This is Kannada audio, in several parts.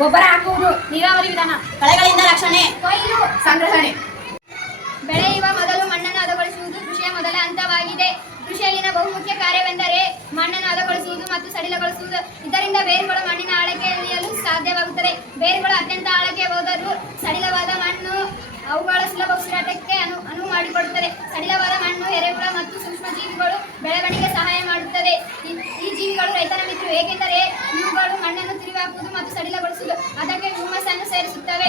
ಗೊಬ್ಬರ ಹಾಕುವುದು ನೀರಾವರಿ ವಿಧಾನ, ಕಳೆಗಳಿಂದ ರಕ್ಷಣೆ, ಕೊಯ್ಲು, ಸಂಗ್ರಹಣೆ. ಬೆಳೆಯುವ ಮೊದಲು ಮಣ್ಣನ್ನು ಹದಗೊಳಿಸುವುದು ಕೃಷಿಯ ಮೊದಲ ಹಂತವಾಗಿದೆ. ಕೃಷಿಯಲ್ಲಿನ ಬಹುಮುಖ್ಯ ಕಾರ್ಯವೆಂದರೆ ಮಣ್ಣನ್ನು ಹದಗೊಳಿಸುವುದು ಮತ್ತು ಸಡಿಲಗೊಳಿಸುವುದು. ಇದರಿಂದ ಬೇರುಗಳು ಮಣ್ಣಿನ ಆಳಕ್ಕೆ ಇಳಿಯಲು ಸಾಧ್ಯವಾಗುತ್ತದೆ. ಬೇರುಗಳು ಅತ್ಯಂತ ಆಳಕ್ಕೆ ಹೋದರೂ ಸಡಿಲವಾದ ಮಣ್ಣು ಅವುಗಳ ಸುಲಭ ಉಸಿರಾಟಕ್ಕೆ ಅನು, ಅನುವು ಮಾಡಿಕೊಡುತ್ತದೆ. ಸಡಿಲವಾದ ಸೇರಿಸುತ್ತವೆ.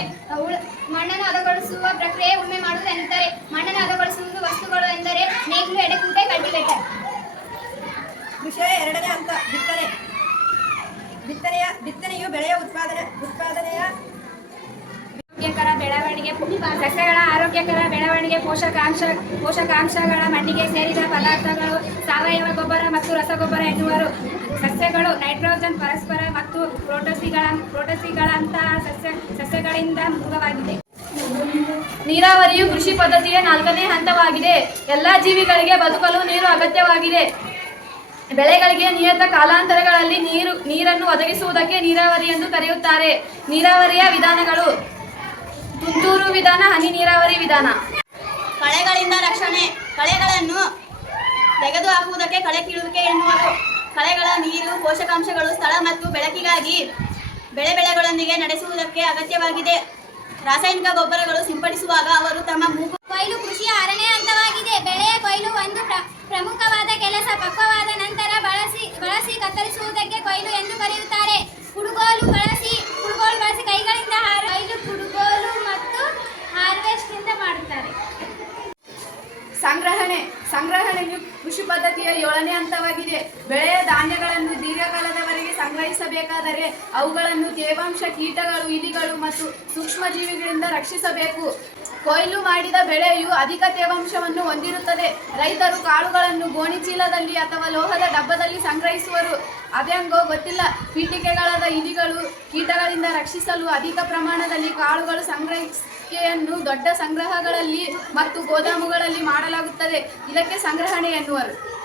ಮಣ್ಣನ್ನು ಹದಗೊಳಿಸುವ ಪ್ರಕ್ರಿಯೆ ಉಮ್ಮೆ ಮಾಡುವುದು ಎನ್ನುತ್ತಾರೆ ಮಣ್ಣನ್ನು ಹದಗೊಳಿಸುವುದು ವಸ್ತುಗಳು ಎಂದರೆ ನೇಗಿಲು ಎಡೆಕುಂಟೆ ಕಲ್ಟಿವೇಟರ್ ವಿಷಯ ಎರಡನೇ ಹಂತ ಬಿತ್ತನೆ. ಬಿತ್ತನೆಯ ಬಿತ್ತನೆಯು ಬೆಳೆಯ ಉತ್ಪಾದನೆ ಉತ್ಪಾದನೆಯ ಆರೋಗ್ಯಕರ ಬೆಳವಣಿಗೆ ಸಸ್ಯಗಳ ಆರೋಗ್ಯಕರ ಬೆಳವಣಿಗೆ ಪೋಷಕಾಂಶ ಪೋಷಕಾಂಶಗಳ ಮಣ್ಣಿಗೆ ಸೇರಿದ ಪದಾರ್ಥಗಳು ಸಾವಯವ ಗೊಬ್ಬರ ಮತ್ತು ರಸಗೊಬ್ಬರ ಎನ್ನುವರು. ಸಸ್ಯಗಳು ನೈಟ್ರೋಜನ್ ಪರಸ್ಪರ ಪ್ರೋಟೋಸಿಗಳ ಪ್ರೋಟಸಿಗಳಂತ ಸಸ್ಯ ಸಸ್ಯಗಳಿಂದ ಮುಖವಾಗಿದೆ ನೀರಾವರಿಯು ಕೃಷಿ ಪದ್ಧತಿಯ ನಾಲ್ಕನೇ ಹಂತವಾಗಿದೆ. ಎಲ್ಲ ಜೀವಿಗಳಿಗೆ ಬದುಕಲು ನೀರು ಅಗತ್ಯವಾಗಿದೆ. ಬೆಳೆಗಳಿಗೆ ನಿಯತ ಕಾಲಾಂತರಗಳಲ್ಲಿ ನೀರು ನೀರನ್ನು ಒದಗಿಸುವುದಕ್ಕೆ ನೀರಾವರಿ ಎಂದು ಕರೆಯುತ್ತಾರೆ. ನೀರಾವರಿಯ ವಿಧಾನಗಳು ತುಂತುರು ವಿಧಾನ, ಹನಿ ನೀರಾವರಿ ವಿಧಾನ. ಕಳೆಗಳಿಂದ ರಕ್ಷಣೆ ಕಳೆಗಳನ್ನು ತೆಗೆದುಹಾಕುವುದಕ್ಕೆ ಕಳೆ ಕೀಳುವಿಕೆ ಎನ್ನುವರು ಕಳೆಗಳ ನೀರು ಪೋಷಕಾಂಶಗಳು ಸ್ಥಳ ಮತ್ತು ಬೆಳಕಿಗಾಗಿ ಬೆಳೆ ಬೆಳೆಗಳೊಂದಿಗೆ ನಡೆಸುವುದಕ್ಕೆ ಅಗತ್ಯವಾಗಿದೆ. ರಾಸಾಯನಿಕ ಗೊಬ್ಬರಗಳು ಸಿಂಪಡಿಸುವಾಗ ಅವರು ಸಂಗ್ರಹಣೆಯು ಕೃಷಿ ಪದ್ಧತಿಯ ಏಳನೇ ಹಂತವಾಗಿದೆ. ಬೆಳೆಯ ಧಾನ್ಯಗಳನ್ನು ದೀರ್ಘಕಾಲದವರೆಗೆ ಸಂಗ್ರಹಿಸಬೇಕಾದರೆ ಅವುಗಳನ್ನು ತೇವಾಂಶ ಕೀಟಗಳು, ಇಲಿಗಳು ಮತ್ತು ಸೂಕ್ಷ್ಮಜೀವಿಗಳಿಂದ ರಕ್ಷಿಸಬೇಕು. ಕೊಯ್ಲು ಮಾಡಿದ ಬೆಳೆಯು ಅಧಿಕ ತೇವಾಂಶವನ್ನು ಹೊಂದಿರುತ್ತದೆ. ರೈತರು ಕಾಳುಗಳನ್ನು ಗೋಣಿಚೀಲದಲ್ಲಿ ಅಥವಾ ಲೋಹದ ಡಬ್ಬದಲ್ಲಿ ಸಂಗ್ರಹಿಸುವರು. ಅದ್ಯಾಂಗೋ ಗೊತ್ತಿಲ್ಲ. ಪೀಠಿಕೆಗಳಾದ ಇಲಿಗಳು ಕೀಟಗಳಿಂದ ರಕ್ಷಿಸಲು ಅಧಿಕ ಪ್ರಮಾಣದಲ್ಲಿ ಕಾಳುಗಳು ಸಂಗ್ರಹಿಕೆಯನ್ನು ದೊಡ್ಡ ಸಂಗ್ರಹಗಳಲ್ಲಿ ಮತ್ತು ಗೋದಾಮುಗಳಲ್ಲಿ ಮಾಡಲಾಗುತ್ತದೆ. ಇದಕ್ಕೆ ಸಂಗ್ರಹಣೆ ಎನ್ನುವರು.